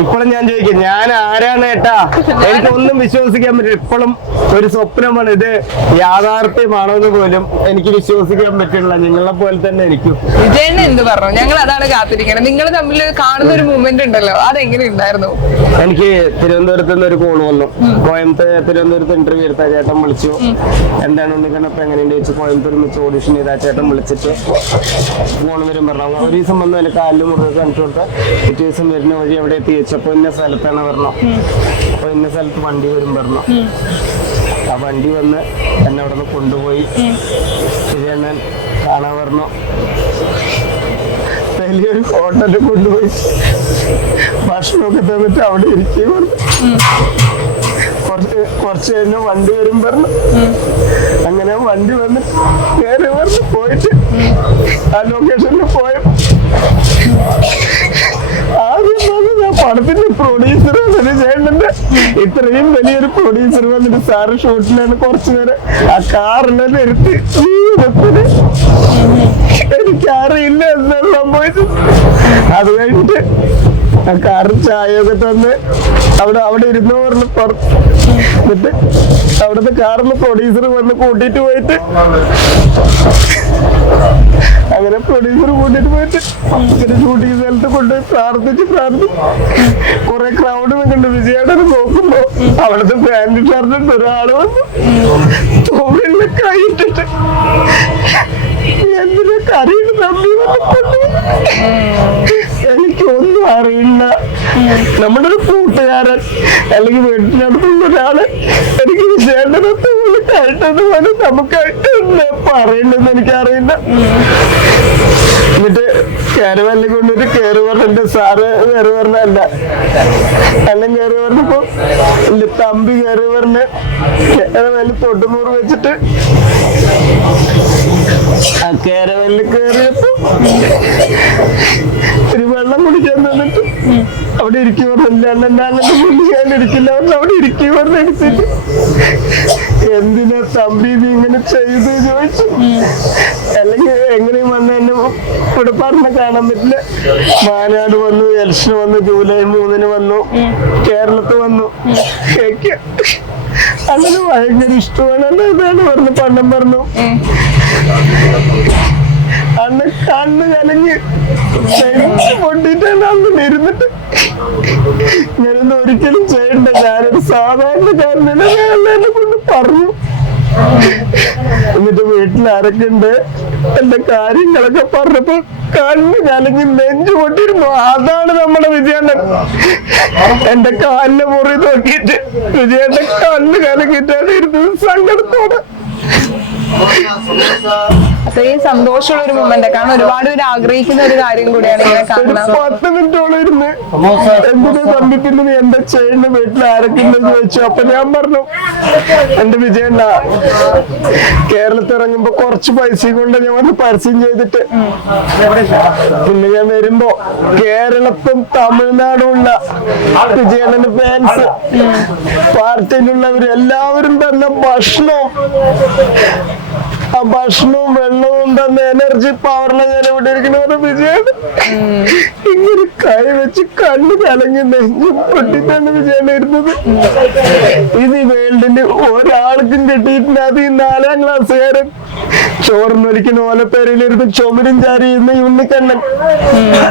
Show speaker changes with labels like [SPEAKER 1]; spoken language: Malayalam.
[SPEAKER 1] ഇപ്പോഴും ഞാൻ ചോദിക്കും ഞാൻ ആരാണ് ഏട്ടാ. എനിക്കൊന്നും വിശ്വസിക്കാൻ പറ്റില്ല. ഇപ്പോഴും ഒരു സ്വപ്നമാണ്. ഇത് യാഥാർത്ഥ്യമാണോ എന്ന് പോലും എനിക്ക് വിശ്വസിക്കാൻ പറ്റില്ല. നിങ്ങളെ പോലെ തന്നെ എനിക്ക്.
[SPEAKER 2] വിജയണ്ണ എന്ത് പറഞ്ഞു? ഞങ്ങൾ അതാണ് കാത്തിരിക്കുന്നത് നിങ്ങൾ തമ്മിൽ കാണുന്ന ഒരു മൂമെന്റ് ഉണ്ടല്ലോ. അതെങ്ങനെ ഉണ്ടായിരുന്നു?
[SPEAKER 1] എനിക്ക് തിരുവനന്തപുരത്ത് നിന്ന് ഒരു കോൾ വന്നു. കോയമ്പത്തൂർ തിരുവനന്തപുരത്ത് ഇന്റർവ്യൂ എടുത്ത ചേട്ടൻ വിളിച്ചു. എന്താണ് ഉണ്ണിക്കണ്ണപ്പ എങ്ങനെയുണ്ട് ചോദിച്ചു. കോയമ്പത്തൂർ വെച്ച് ഓഡിഷൻ ചെയ്ത ചേട്ടൻ വിളിച്ചിട്ട് ഫോൺ വരും പറഞ്ഞു. ഒരു ദിവസം വന്നു. എന്റെ കാലിൽ മുറിവ് കാണിച്ചു കൊടുത്ത പിറ്റേ ദിവസം വരുന്ന വഴി എവിടെ എത്തി വെച്ചപ്പോ ഇന്ന സ്ഥലത്താണ് പറഞ്ഞു അപ്പൊ ഇന്ന സ്ഥലത്ത് വണ്ടി വരും പറഞ്ഞു. ആ വണ്ടി വന്ന് എന്നെ അവിടെ നിന്ന് കൊണ്ടുപോയി ശരിയണ്ണൻ കാണാൻ പറഞ്ഞു. വലിയൊരു ഹോട്ടലിൽ കൊണ്ടുപോയി. ഭക്ഷണമൊക്കെ തന്നിട്ട് അവിടെ ഇരിക്കുകയും പറഞ്ഞു. കുറച്ച് കുറച്ച് കഴിഞ്ഞ വണ്ടി വരും പറഞ്ഞു. അങ്ങനെ വണ്ടി വന്ന് കയറി പറഞ്ഞു പോയിട്ട് ആ ലൊക്കേഷനിൽ പോയ പടത്തിന്റെ പ്രൊഡ്യൂസർ വന്നിട്ട് ചേട്ടന്റെ ഇത്രയും വലിയൊരു പ്രൊഡ്യൂസർ വന്നിട്ട് സാറ് ഷൂട്ടിലാണ് കുറച്ചു നേരം ആ കാറിനെ നിർത്തി ജീവിതത്തിന് എനിക്കറിയില്ല എന്താ സംഭവിച്ചത്. അത് കഴിഞ്ഞിട്ട് ആ കാറിൽ ചായയൊക്കെ തന്ന് അവിടെ അവിടെ ഇരുന്ന് പറഞ്ഞു എന്നിട്ട് അവിടുത്തെ കാറിൽ പ്രൊഡ്യൂസർ വന്ന് കൂട്ടിയിട്ട് പോയിട്ട് അങ്ങനെ പ്രൊഡ്യൂസർ കൂട്ടിട്ട് പോയിട്ട് ഇങ്ങനെ ഷൂട്ടിംഗ് സ്ഥലത്ത് കൊണ്ടുപോയി പ്രാർത്ഥിച്ച് പ്രാർത്ഥിച്ച് കുറെ ക്രൗഡ് നിൽക്കുന്നുണ്ട് വിജയേട്ടനെ നോക്കുമ്പോ അവിടുത്തെ പാന്റ് ഷർട്ടിട്ട് ഒരാൾ വന്നു. കൈയിട്ടിട്ട് എന്തിനാ കറിയിട്ട് വന്നിട്ടുണ്ട് അറിയില്ല നമ്മുടെ ഒരു കൂട്ടുകാരൻ അല്ലെങ്കിൽ വീട്ടിനടുത്തുള്ള ഒരാൾ എനിക്ക് കയറ്റത് പോലെ നമുക്കായിട്ട് പറയണ്ടെന്ന് എനിക്കറിയില്ല. എന്നിട്ട് കയറി വല്ല കൊണ്ടിട്ട് കയറി പറഞ്ഞിട്ട് സാറ് കയറി പറഞ്ഞല്ല എല്ലാം കയറി പറഞ്ഞപ്പോ എന്റെ തമ്പി കയറി പറഞ്ഞ് കയറി വല്ല തൊട്ടുനൂറ് വെച്ചിട്ട് ആ കേരവല്ലിൽ കയറിയപ്പോ ഒരു വെള്ളം കുടിക്കാൻ തന്നിട്ട് അവിടെ ഇരിക്കും പറഞ്ഞില്ല അണ്ണന്റെ ഞാൻ ഇരിക്കില്ല. പറഞ്ഞു അവിടെ ഇരിക്കും പറഞ്ഞ് എന്തിനാ തമ്പി നീ ഇങ്ങനെ ചെയ്തു? ചോദിച്ചു. അല്ലെങ്കിൽ എങ്ങനെയും വന്ന് എന്നെ പറഞ്ഞ കാണാൻ പറ്റില്ല. മാനാട് വന്നു എലക്ഷൻ വന്നു ജൂലൈ മൂന്നിന് വന്നു കേരളത്തിൽ വന്നു. അങ്ങനെ ഭയങ്കര ഇഷ്ടമാണ്. അന്ന് ഇതാണ് പറഞ്ഞു പണ്ടം പറഞ്ഞു. അന്ന് കണ്ണ് കലഞ്ഞ് പൊട്ടിട്ടാണ് അന്ന് ഇരുന്നിട്ട് ഞാനൊന്നും ഒരിക്കലും ചെയ്യണ്ട ഞാനൊരു എന്നെ കൊണ്ട് പറഞ്ഞു. എന്നിട്ട് വീട്ടിൽ ആരൊക്കെ എന്റെ കാര്യങ്ങളൊക്കെ പറഞ്ഞപ്പോ കണ്ണ് കലങ്ങി നെഞ്ചു പൊട്ടിയിരുന്നു. അതാണ് നമ്മുടെ വിജയണ്ണൻ എന്റെ കാലിന് മുറി നോക്കിയിട്ട് വിജയന്റെ കണ്ണ് കലങ്ങിയിട്ടാണ് ഇരുന്നത്. സങ്കടത്തോടെ.
[SPEAKER 2] അത്രയും സന്തോഷമുള്ള ഒരു മൊമെന്റ് കാരണം ഒരുപാട് പേര് ആഗ്രഹിക്കുന്ന ഒരു കാര്യം കൂടിയാണ് ഇങ്ങനെ കാണുന്നത്.
[SPEAKER 1] ഇരുന്ന് എന്തിനാ തമ്പിപ്പിന്ന് നീ? എന്താ ചെയ്യുന്ന വീട്ടിൽ ആരൊക്കെ ഉണ്ടെന്ന് ചോദിച്ചു. അപ്പൊ ഞാൻ പറഞ്ഞു എന്റെ വിജയണ്ട കേരളത്തിൽ ഇറങ്ങുമ്പോ കുറച്ച് പൈസ കൊണ്ട് ഞാൻ വന്ന് പരസ്യം ചെയ്തിട്ട് പിന്നെ ഞാൻ വരുമ്പോ കേരളത്തും തമിഴ്നാടും ഉള്ള വിജയണ്ണന്റെ ഫാൻസ് പാർട്ടിയിലുള്ളവര് എല്ലാവരും തന്നെ ഭക്ഷണം. ആ ഭക്ഷണവും വെള്ളവും തന്ന എനർജി പവറിലെ ഞാൻ ഇവിടെ ഇരിക്കുന്ന വിജയൻ കൈ വെച്ച് കണ്ണ് കലങ്ങി നെഞ്ചും പൊട്ടിട്ടാണ് വിജയനായിരുന്നത് ഇത് ഈ വേൾഡിൽ ഒരാൾക്കും കിട്ടിയിട്ടില്ലാത്ത ഈ നാലാം ക്ലാസ്സുകാരൻ ചോർന്നൊരിക്കുന്ന ഓലപ്പേരയിലിരുന്ന് ചുമരും ചാരി ഇന്ന് ഉണ്ണിക്കണ്ണൻ.